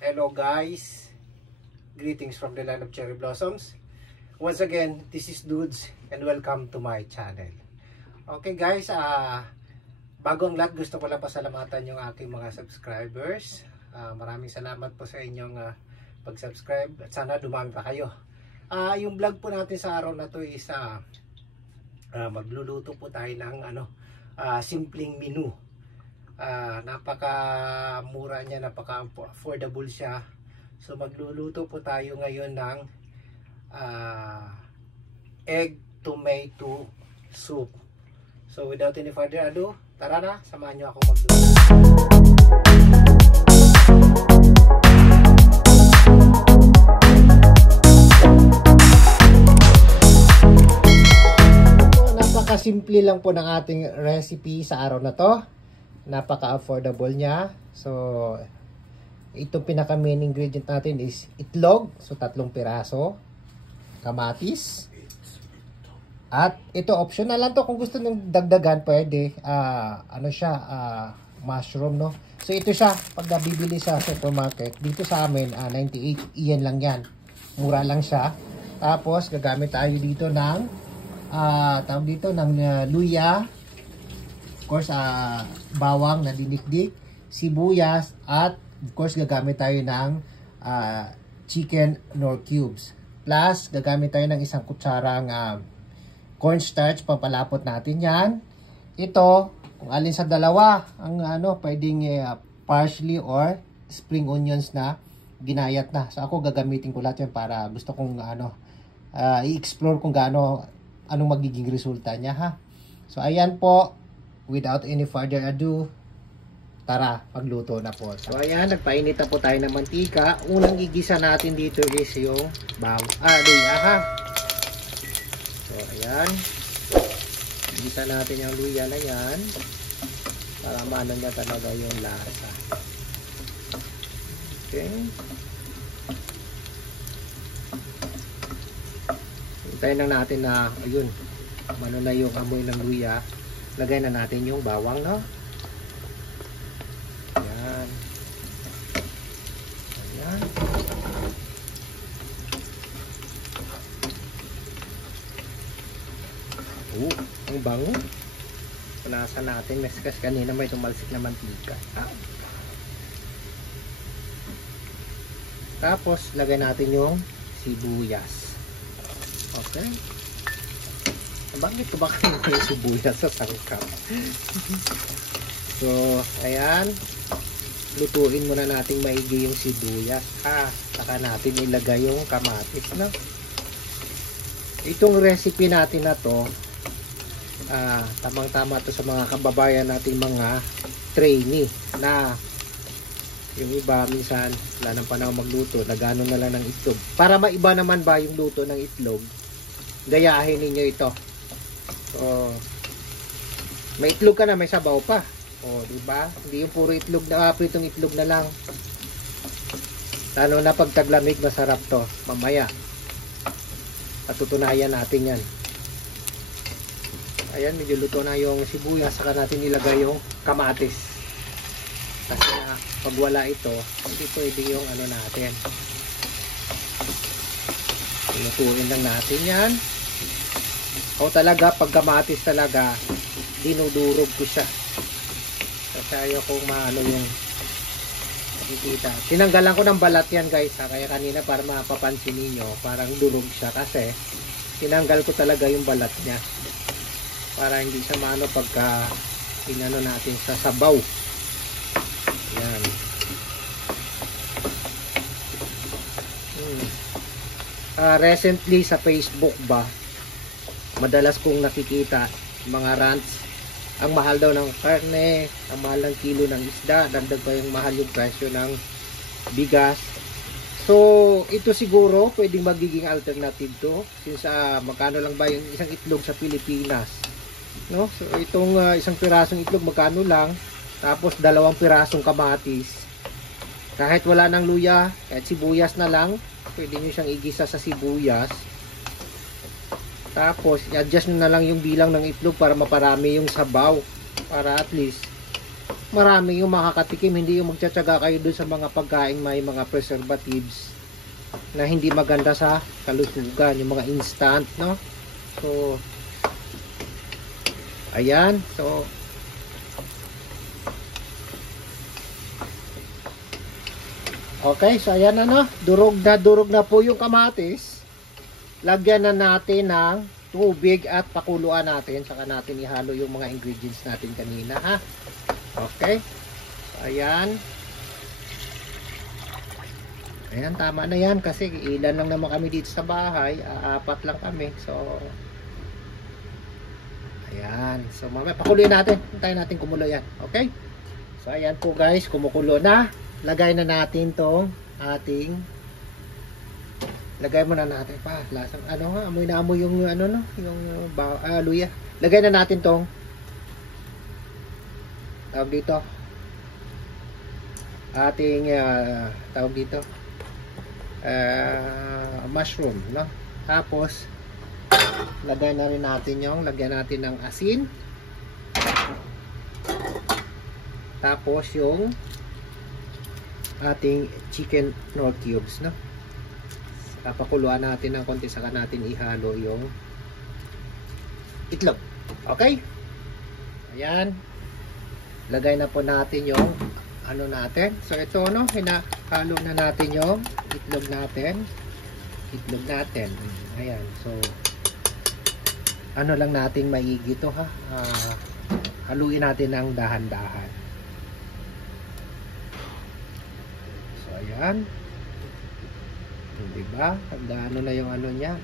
Hello guys, greetings from the land of cherry blossoms. Once again, this is Dudes and welcome to my channel. Okay guys, bago ang lahat gusto ko lang pasalamatan yung aking mga subscribers. Maraming salamat po sa inyong pag-subscribe at sana dumami pa kayo. Yung vlog po natin sa araw na to is magluluto po tayo ng simpleng menu. Napaka-mura niya, napaka-affordable siya. So magluluto po tayo ngayon ng egg tomato soup. So without any further ado, tara na, samahan niyo ako magluto. Napaka-simple lang po ng ating recipe sa araw na to. Napaka-affordable niya. So, itong pinaka main ingredient natin is itlog. So, 3 piraso. Kamatis. At ito, optional lang to. Kung gusto nyo dagdagan, pwede. Mushroom, no? So, ito siya. Pag nabibili sa supermarket, dito sa amin, 98 yen lang yan. Mura lang siya. Tapos, gagamit tayo dito ng luya. Of course, bawang na dinikdik, sibuyas, at of course gagamit tayo ng chicken nor cubes. Plus, gagamit tayo ng 1 kutsarang cornstarch, pampalapot natin yan. Ito, kung alin sa dalawa, ang pwedeng parsley or spring onions na ginayat na. So ako gagamitin ko lahat yan para gusto kong i-explore kung anong magiging resulta niya, ha. So ayan po. Without any further ado, tara, magluto na po. So ayan, nagpainit na po tayo ng mantika. Unang igisa natin dito is yung luya, ha. So ayan, igisa natin yung luya na yan para maano niya talaga yung lasa. Okay. Hintayin lang natin na, ayun, ano na yung amoy ng luya. Lagay na natin yung bawang, no? Ayan. Ayan. Ang bango. Punasan natin. Kasi kanina may tumalsik na mantika. Tapos, lagay natin yung sibuyas. Okay. Bakit ko ba kayo yung sibuyas sa sangkap? So, ayan. Lutuin muna natin maigi yung sibuyas. Saka natin ilagay yung kamatis, no? Itong recipe natin na to, tamang-tama to sa mga kababayan natin mga trainee na yung iba minsan wala ng panahon magluto, nagano na lang ng itlog. Para maiba naman ba yung luto ng itlog, gayahin ninyo ito. So, may itlog ka na, may sabaw pa. Diba? Hindi yung puro itlog na, pritong itlog na lang. Lalo na pag taglamig, masarap to. Mamaya, patutunayan natin yan. Ayan, medyo luto na yung sibuyas. Saka natin ilagay yung kamatis. Kasi pag wala ito, hindi pwede yung natin. Lutuin lang natin yan. Talaga, pag kamatis talaga, dinudurog ko siya. Kasi ayaw kong yung nakikita. Tinanggalan ko ng balat yan, guys, ha? Kaya kanina para mapapansin niyo parang durog siya. Kasi tinanggal ko talaga yung balat niya. Para hindi siya pagka natin sa sabaw. Yan. Recently sa Facebook ba, madalas kong nakikita mga rants, ang mahal daw ng karne, ang mahal ng kilo ng isda, dagdag pa yung mahal yung presyo ng bigas. So ito siguro pwedeng magiging alternative to, since magkano lang ba yung isang itlog sa Pilipinas, no? So itong 1 pirasong itlog magkano lang, tapos 2 pirasong kamatis, kahit wala ng luya, kahit sibuyas na lang, pwede nyo siyang igisa sa sibuyas. Tapos, i-adjust nyo na lang yung bilang ng itlog para maparami yung sabaw. Para at least, marami yung makakatikim, hindi yung magtsatsaga kayo dun sa mga pagkain may mga preservatives na hindi maganda sa kalusugan, yung mga instant, no? So ayan, so okay, so ayan na, no? Durog na po yung kamatis. Lagyan na natin ng tubig at pakuluan natin, saka natin ihalo yung mga ingredients natin kanina, ha? Okay, so ayan. Ayan, tama na yan kasi ilan lang naman kami dito sa bahay, apat lang kami. So ayan, so mamaya pakuluin natin, hintayin natin kumulo yan. Okay, so ayan po guys, kumukulo na. Lagay na natin tong ating, lagay muna natin pa lasang ano, ha, amoy na amoy yung ano, no, yung luya. Lagay na natin tong tawag dito, ating tawag dito mushroom, no? Tapos lagay na rin natin yung, lagyan natin ng asin, tapos yung ating chicken Knorr cubes, no? Papakuluan natin ng konti, saka natin ihalo yung itlog. Okay, ayan, lagay na po natin yung ano natin. So ito, no, hinahalo na natin yung itlog natin. Ayan, so ano lang natin maigi to, ha, haluin natin ng dahan-dahan. So ayan, diba, hanggang ano na yung ano niya.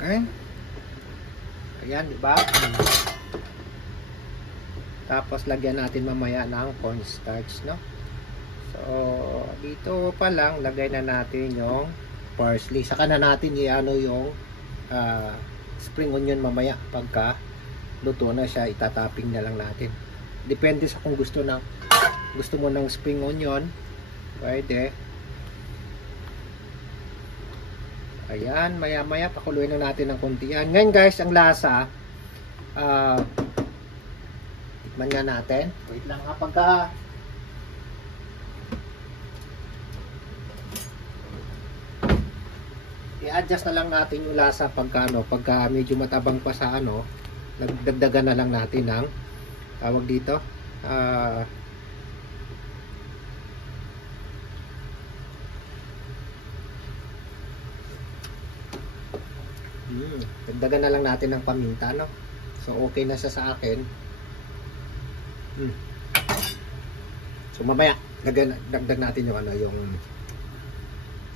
Okay, ayan, diba? Tapos lagyan natin mamaya ng cornstarch, no? So dito pa lang lagay na natin yung parsley, saka na natin i-ano yung spring onion mamaya pagka luto na siya, itatapping na lang natin. Depende sa kung gusto mo ng spring onion, pwede. Ayan, maya maya pakuluin na natin ng konti yan. Ngayon guys, ang lasa, tikman nga natin. Wait lang ha, pagka i-adjust na lang natin yung lasa pagka medyo matabang pa sa ano, nagdagdagan na lang natin ng tawag dito, dagdagan na lang natin ng paminta, no? So okay na siya sa akin. So mamaya dagdag natin yung ano, yung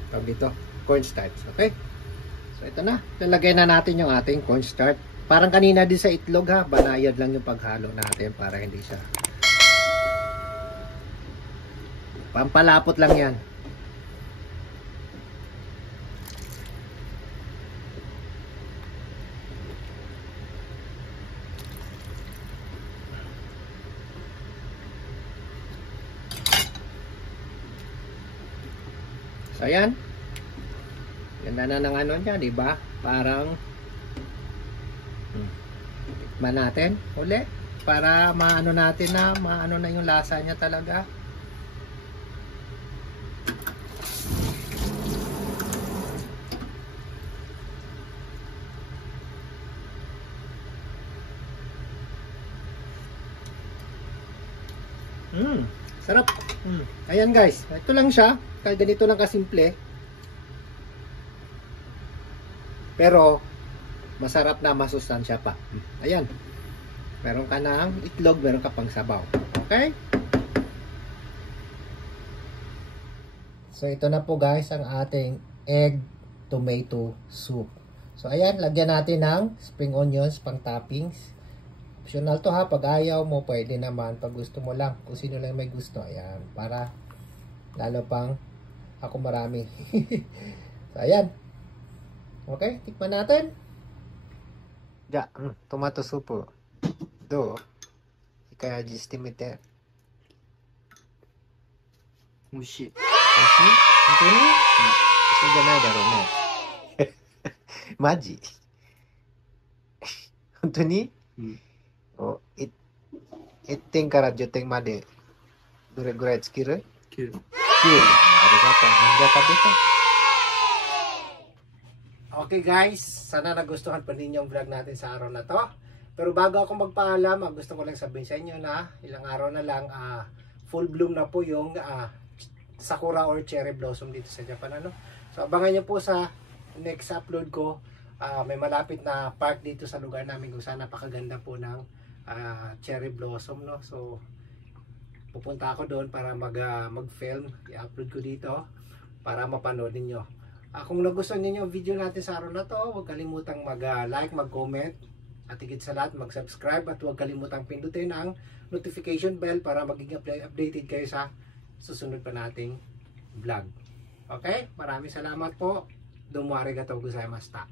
tawag dito, cornstarch. Okay, so ito na, lalagay na natin yung ating cornstarch. Parang kanina din sa itlog, ha, banayad lang yung paghalo natin para hindi siya, pampalapot lang yan. So ayan, ganda na ng ano niya, di ba? Parang tikman natin uli para maano natin na maano na yung lasa niya talaga. Sarap. Ayan guys, ito lang siya, kaya ganito lang kasimple, pero masarap na, masustansya pa. Ayan, meron ka ng itlog, meron ka pang sabaw. Okay, so ito na po guys ang ating egg tomato soup. So ayan, lagyan natin ng spring onions pang toppings. Optional to ha, pag ayaw mo pwede naman, pag gusto mo lang, kung sino lang may gusto. Ayan, para lalo pang ako marami. So ayan, okay, tikman natin. Tomato soup po. Do. Kaya estimate. 美味しい。本当にそうじゃないだろうね。マジ本当にうん。お1点から10点までどれぐらいつける 9。 9. Arigato. Hanggang kabi to. Okay guys, sana nagustuhan pa ninyo ang vlog natin sa araw na to. Pero bago ako magpaalam, gusto ko lang sabihin sa inyo na ilang araw na lang full bloom na po yung sakura or cherry blossom dito sa Japan. Ano? So abangan nyo po sa next upload ko. May malapit na park dito sa lugar namin kung saan napakaganda po ng cherry blossom. No? So pupunta ako doon para mag-film. I-upload ko dito para mapanood ninyo. Kung nagustuhan niyo yung video natin sa araw na to, huwag kalimutang mag-like, mag-comment, at higit sa lahat mag-subscribe, at huwag kalimutang pindutin ang notification bell para maging updated kayo sa susunod pa nating vlog. Okay? Maraming salamat po. Domo arigatou gozaimashita.